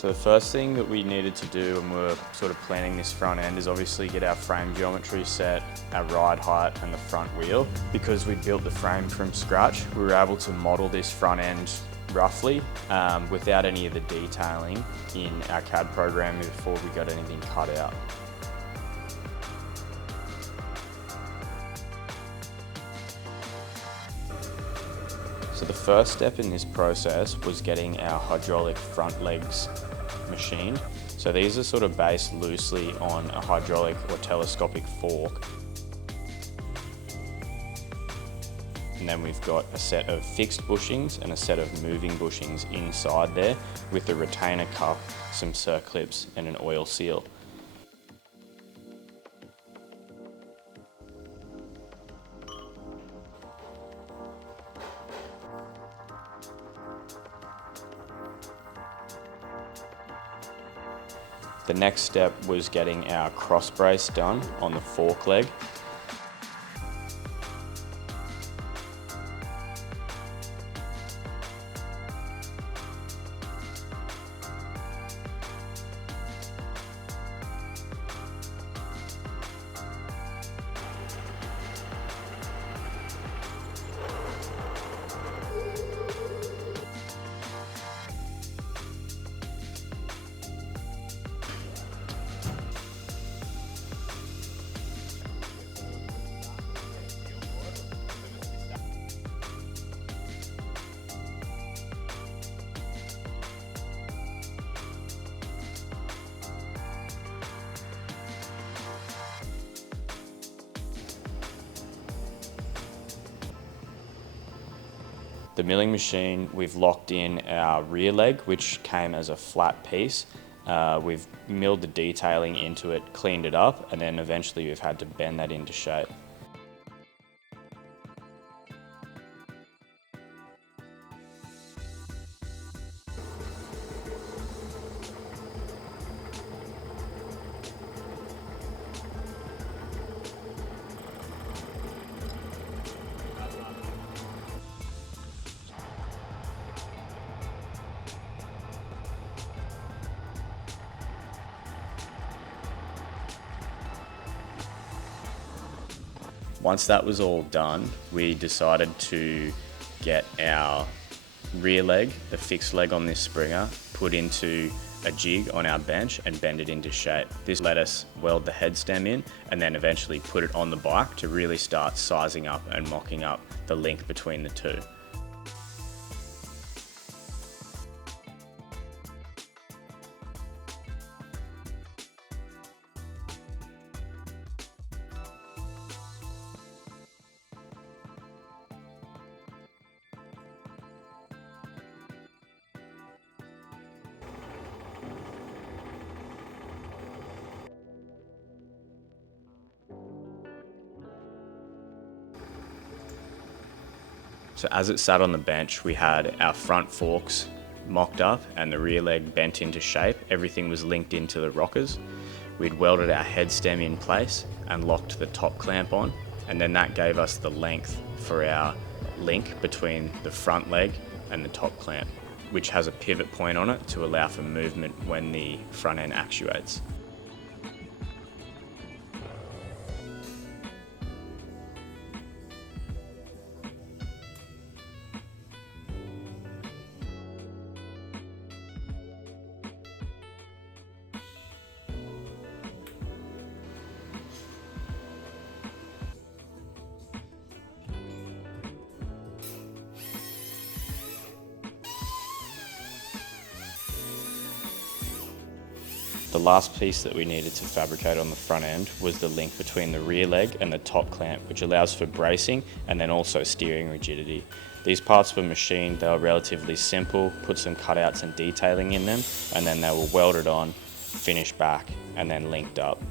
So the first thing that we needed to do when we were sort of planning this front end is obviously get our frame geometry set, our ride height and the front wheel. Because we built the frame from scratch, we were able to model this front end roughly without any of the detailing in our CAD program before we got anything cut out. So the first step in this process was getting our hydraulic front legs machined. So these are sort of based loosely on a hydraulic or telescopic fork. And then we've got a set of fixed bushings and a set of moving bushings inside there with a retainer cup, some circlips and an oil seal. The next step was getting our cross brace done on the fork leg. The milling machine, we've locked in our rear leg, which came as a flat piece. We've milled the detailing into it, cleaned it up, and then eventually we've had to bend that into shape. Once that was all done, we decided to get our rear leg, the fixed leg on this springer, put into a jig on our bench and bend it into shape. This let us weld the head stem in and then eventually put it on the bike to really start sizing up and mocking up the link between the two. So as it sat on the bench, we had our front forks mocked up and the rear leg bent into shape. Everything was linked into the rockers. We'd welded our head stem in place and locked the top clamp on, and then that gave us the length for our link between the front leg and the top clamp, which has a pivot point on it to allow for movement when the front end actuates. The last piece that we needed to fabricate on the front end was the link between the rear leg and the top clamp, which allows for bracing and then also steering rigidity. These parts were machined, they were relatively simple, put some cutouts and detailing in them, and then they were welded on, finished back, and then linked up.